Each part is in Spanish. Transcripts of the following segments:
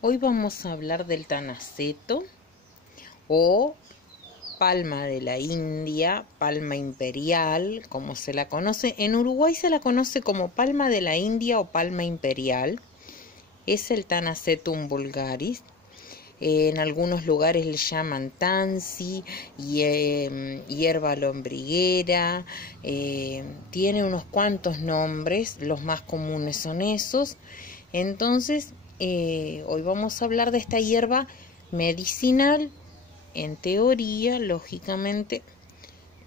Hoy vamos a hablar del tanaceto o palma de la India, palma imperial, como se la conoce. En Uruguay se la conoce como palma de la India o palma imperial. Es el Tanacetum vulgaris. En algunos lugares le llaman tansi, hierba lombriguera, tiene unos cuantos nombres, los más comunes son esos. Entonces, hoy vamos a hablar de esta hierba medicinal. En teoría, lógicamente,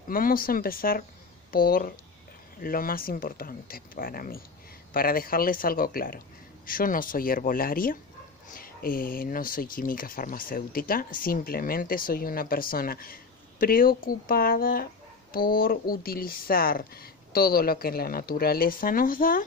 vamos a empezar por lo más importante para mí, para dejarles algo claro. Yo no soy herbolaria. No soy química farmacéutica, simplemente soy una persona preocupada por utilizar todo lo que la naturaleza nos da,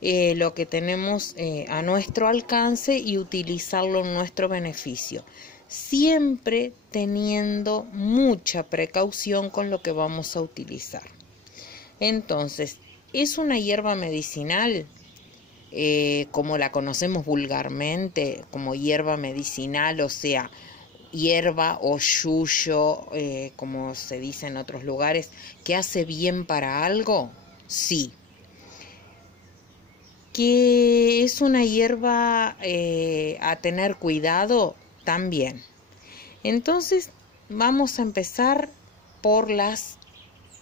lo que tenemos a nuestro alcance y utilizarlo en nuestro beneficio, siempre teniendo mucha precaución con lo que vamos a utilizar. Entonces, ¿es una hierba medicinal? Como la conocemos vulgarmente, como hierba medicinal, o sea, hierba o yuyo, como se dice en otros lugares, que hace bien para algo, sí. Que es una hierba a tener cuidado, también. Entonces, vamos a empezar por las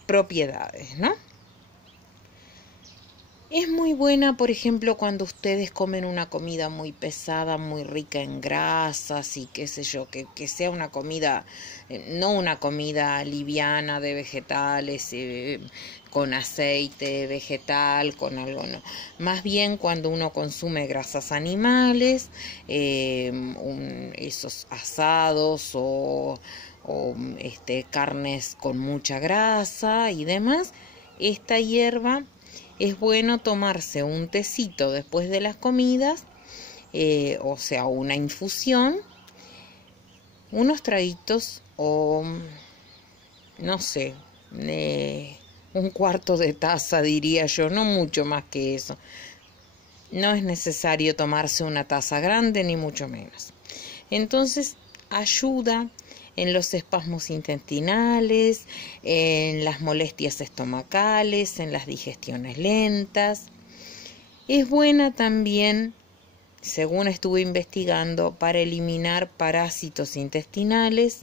propiedades, ¿no? Es muy buena, por ejemplo, cuando ustedes comen una comida muy pesada, muy rica en grasas y qué sé yo, que sea una comida, no una comida liviana de vegetales, con aceite vegetal, con algo, no. Más bien cuando uno consume grasas animales, esos asados o carnes con mucha grasa y demás, esta hierba es bueno tomarse un tecito después de las comidas, o sea, una infusión, unos traguitos o, no sé, un cuarto de taza, diría yo, no mucho más que eso. No es necesario tomarse una taza grande, ni mucho menos. Entonces, ayuda en los espasmos intestinales, en las molestias estomacales, en las digestiones lentas. Es buena también, según estuve investigando, para eliminar parásitos intestinales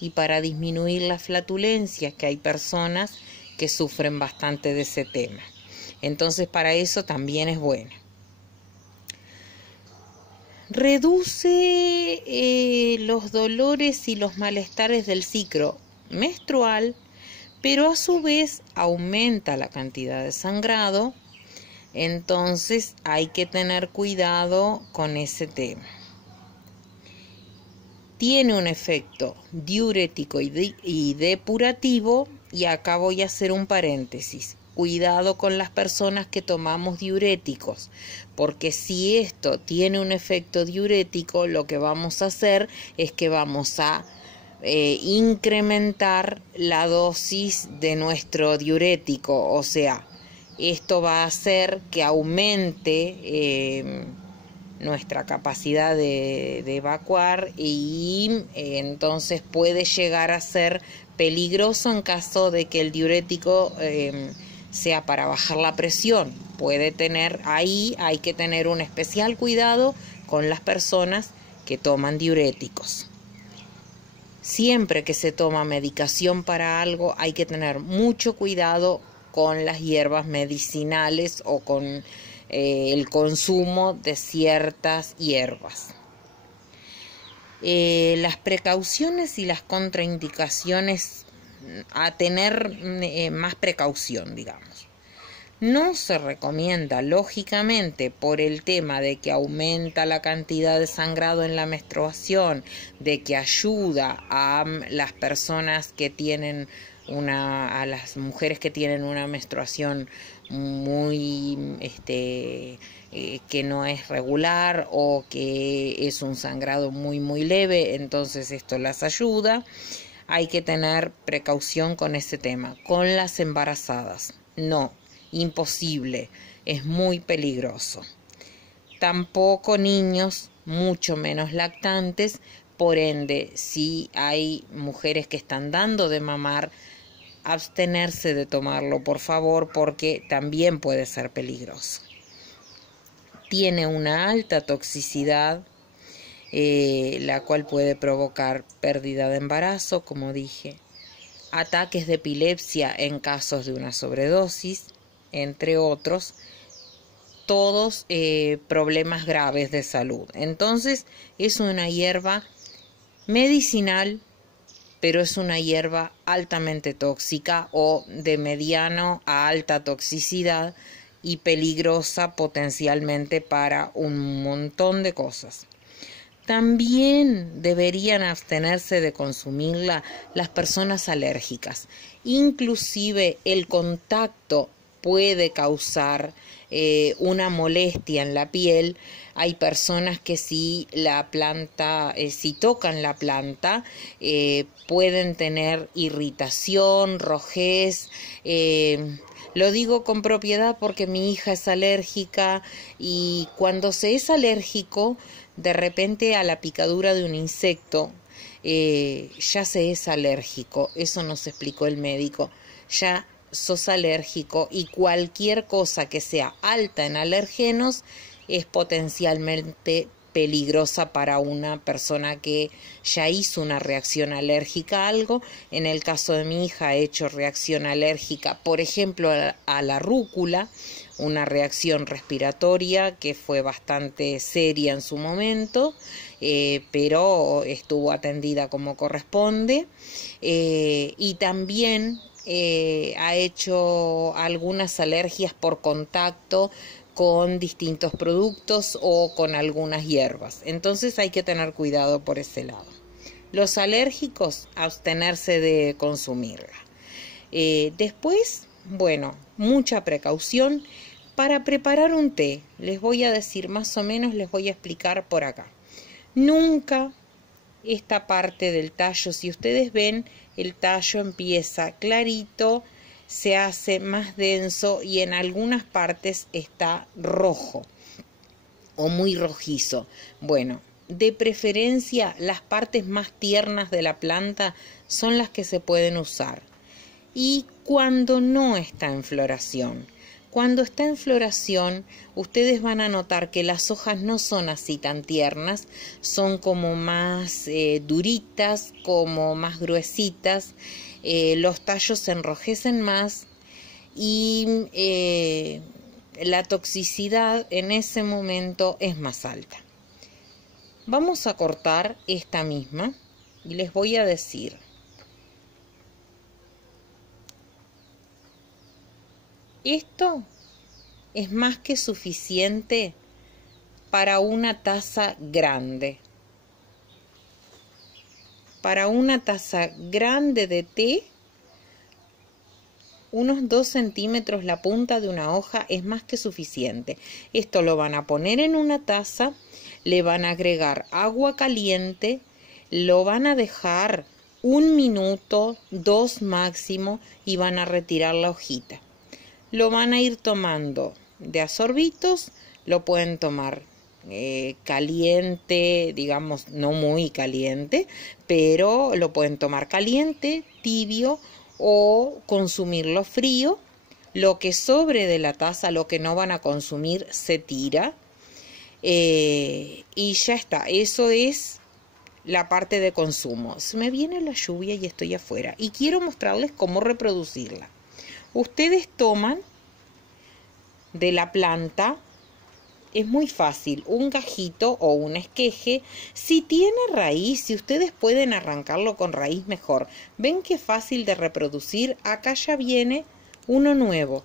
y para disminuir la flatulencia, que hay personas que sufren bastante de ese tema. Entonces, para eso también es buena. Reduce los dolores y los malestares del ciclo menstrual, pero a su vez aumenta la cantidad de sangrado. Entonces hay que tener cuidado con ese tema. Tiene un efecto diurético y depurativo, y acá voy a hacer un paréntesis. Cuidado con las personas que tomamos diuréticos, porque si esto tiene un efecto diurético, lo que vamos a hacer es que vamos a incrementar la dosis de nuestro diurético, o sea, esto va a hacer que aumente nuestra capacidad de evacuar y entonces puede llegar a ser peligroso en caso de que el diurético sea para bajar la presión. Ahí hay que tener un especial cuidado con las personas que toman diuréticos. Siempre que se toma medicación para algo hay que tener mucho cuidado con las hierbas medicinales o con el consumo de ciertas hierbas. Las precauciones y las contraindicaciones a tener más precaución, digamos. No se recomienda, lógicamente, por el tema de que aumenta la cantidad de sangrado en la menstruación, de que ayuda a las personas que tienen a las mujeres que tienen una menstruación muy que no es regular o que es un sangrado muy muy leve, entonces esto las ayuda. Hay que tener precaución con ese tema. Con las embarazadas, no, imposible, es muy peligroso. Tampoco niños mucho menos lactantes. Por ende, si hay mujeres que están dando de mamar, abstenerse de tomarlo, por favor, porque también puede ser peligroso. Tiene una alta toxicidad, la cual puede provocar pérdida de embarazo, como dije, ataques de epilepsia en casos de una sobredosis, entre otros, todos problemas graves de salud. Entonces, es una hierba medicinal, pero es una hierba altamente tóxica o de mediano a alta toxicidad y peligrosa potencialmente para un montón de cosas. También deberían abstenerse de consumirla las personas alérgicas. Inclusive el contacto puede causar una molestia en la piel. Hay personas que si la planta, si tocan la planta, pueden tener irritación, rojez. Lo digo con propiedad porque mi hija es alérgica y cuando se es alérgico, de repente a la picadura de un insecto, ya se es alérgico. Eso nos explicó el médico. Ya sos alérgico y cualquier cosa que sea alta en alergenos es potencialmente peligrosa para una persona que ya hizo una reacción alérgica a algo. En el caso de mi hija ha hecho reacción alérgica, por ejemplo, a la rúcula, una reacción respiratoria que fue bastante seria en su momento, pero estuvo atendida como corresponde, y también ha hecho algunas alergias por contacto con distintos productos o con algunas hierbas. Entonces hay que tener cuidado por ese lado. Los alérgicos, abstenerse de consumirla. Después, bueno, mucha precaución para preparar un té. Les voy a decir más o menos, les voy a explicar por acá. Nunca esta parte del tallo, si ustedes ven, el tallo empieza clarito, se hace más denso y en algunas partes está rojo o muy rojizo. Bueno, de preferencia las partes más tiernas de la planta son las que se pueden usar. Y cuando no está en floración, cuando está en floración, ustedes van a notar que las hojas no son así tan tiernas, son como más duritas, como más gruesitas. Los tallos se enrojecen más y la toxicidad en ese momento es más alta. Vamos a cortar esta misma y les voy a decir. Esto es más que suficiente para una taza grande. Para una taza grande de té, unos 2 centímetros la punta de una hoja es más que suficiente. Esto lo van a poner en una taza, le van a agregar agua caliente, lo van a dejar 1 minuto, 2 máximo y van a retirar la hojita. Lo van a ir tomando de a sorbitos, lo pueden tomar caliente, digamos no muy caliente, pero lo pueden tomar caliente, tibio o consumirlo frío. Lo que sobre de la taza, lo que no van a consumir, se tira y ya está. Eso es la parte de consumo. Se me viene la lluvia y estoy afuera y quiero mostrarles cómo reproducirla. Ustedes toman de la planta, es muy fácil, un gajito o un esqueje. Si tiene raíz, si ustedes pueden arrancarlo con raíz, mejor. ¿Ven qué fácil de reproducir? Acá ya viene uno nuevo.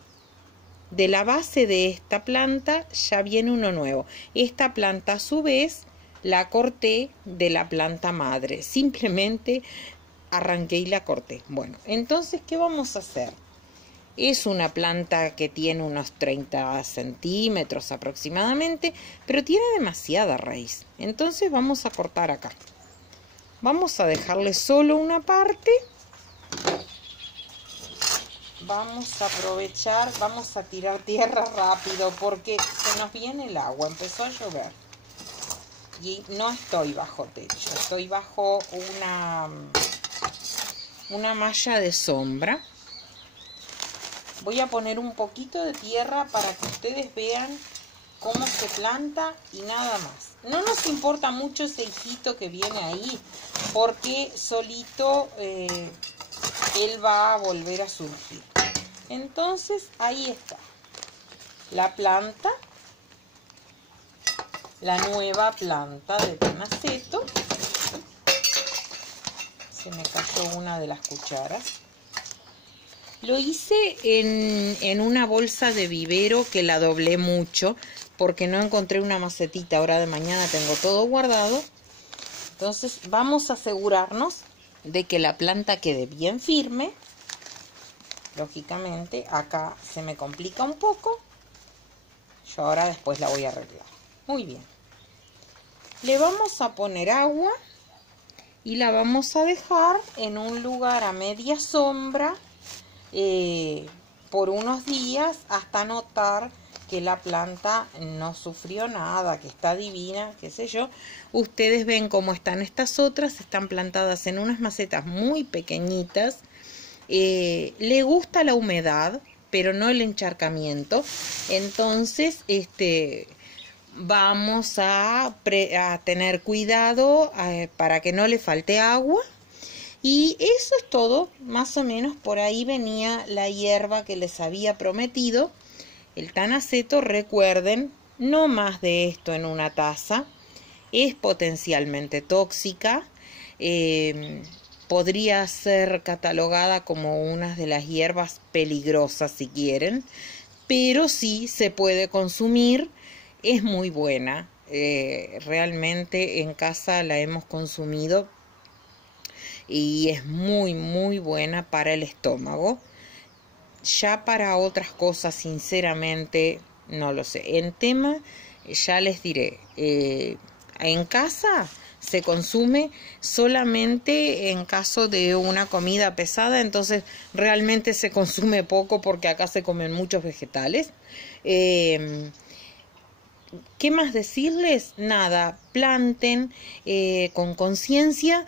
De la base de esta planta ya viene uno nuevo. Esta planta a su vez la corté de la planta madre. Simplemente arranqué y la corté. Bueno, entonces, ¿qué vamos a hacer? Es una planta que tiene unos 30 centímetros aproximadamente, pero tiene demasiada raíz. Entonces vamos a cortar acá. Vamos a dejarle solo una parte. Vamos a aprovechar, vamos a tirar tierra rápido porque se nos viene el agua, empezó a llover. y no estoy bajo techo, estoy bajo una malla de sombra. Voy a poner un poquito de tierra para que ustedes vean cómo se planta y nada más. No nos importa mucho ese hijito que viene ahí, porque solito él va a volver a surgir. Entonces ahí está la planta, la nueva planta de Tanaceto. Se me cayó una de las cucharas. Lo hice en una bolsa de vivero que la doblé mucho porque no encontré una macetita. Ahora de mañana tengo todo guardado. Entonces vamos a asegurarnos de que la planta quede bien firme. Lógicamente acá se me complica un poco. Yo ahora después la voy a arreglar. Muy bien. Le vamos a poner agua y la vamos a dejar en un lugar a media sombra por unos días hasta notar que la planta no sufrió nada, que está divina, qué sé yo. Ustedes ven cómo están estas otras, están plantadas en unas macetas muy pequeñitas. Le gusta la humedad, pero no el encharcamiento. Entonces, vamos a tener cuidado para que no le falte agua. Y eso es todo, más o menos por ahí venía la hierba que les había prometido. El Tanaceto, recuerden, no más de esto en una taza, es potencialmente tóxica, podría ser catalogada como una de las hierbas peligrosas si quieren, pero sí se puede consumir, es muy buena, realmente en casa la hemos consumido y es muy muy buena para el estómago. Ya para otras cosas sinceramente no lo sé. En tema ya les diré, en casa se consume solamente en caso de una comida pesada, entonces realmente se consume poco porque acá se comen muchos vegetales. ¿Qué más decirles? Nada, planten con conciencia.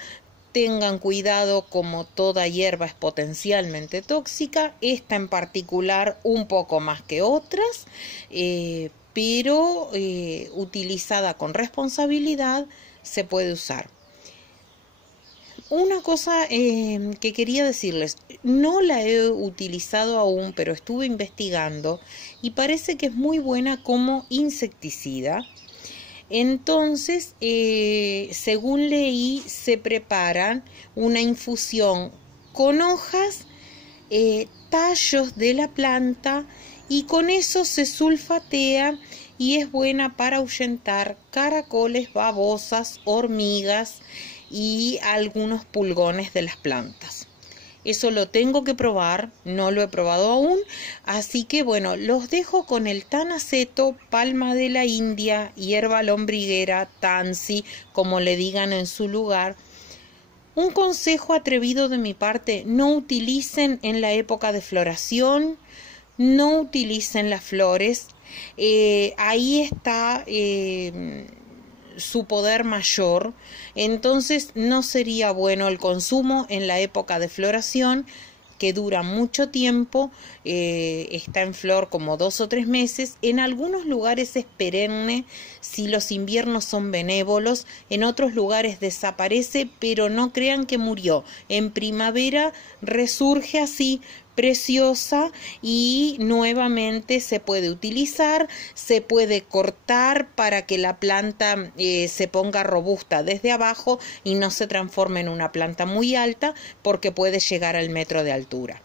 Tengan cuidado, como toda hierba es potencialmente tóxica, esta en particular un poco más que otras, pero utilizada con responsabilidad se puede usar. Una cosa que quería decirles, no la he utilizado aún, pero estuve investigando y parece que es muy buena como insecticida. Entonces, según leí, se preparan una infusión con hojas, tallos de la planta y con eso se sulfatea y es buena para ahuyentar caracoles, babosas, hormigas y algunos pulgones de las plantas. Eso lo tengo que probar, no lo he probado aún, así que bueno, los dejo con el Tanaceto, palma de la India, hierba lombriguera, tansy, como le digan en su lugar. Un consejo atrevido de mi parte, no utilicen en la época de floración, no utilicen las flores, ahí está su poder mayor, entonces no sería bueno el consumo en la época de floración, que dura mucho tiempo, está en flor como 2 o 3 meses, en algunos lugares es perenne si los inviernos son benévolos, en otros lugares desaparece, pero no crean que murió, en primavera resurge así, preciosa, y nuevamente se puede utilizar, se puede cortar para que la planta se ponga robusta desde abajo y no se transforme en una planta muy alta porque puede llegar al metro de altura.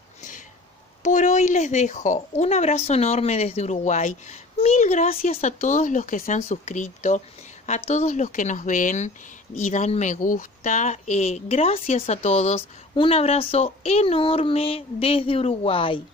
Por hoy les dejo un abrazo enorme desde Uruguay. Mil gracias a todos los que se han suscrito, a todos los que nos ven y dan me gusta. Gracias a todos. Un abrazo enorme desde Uruguay.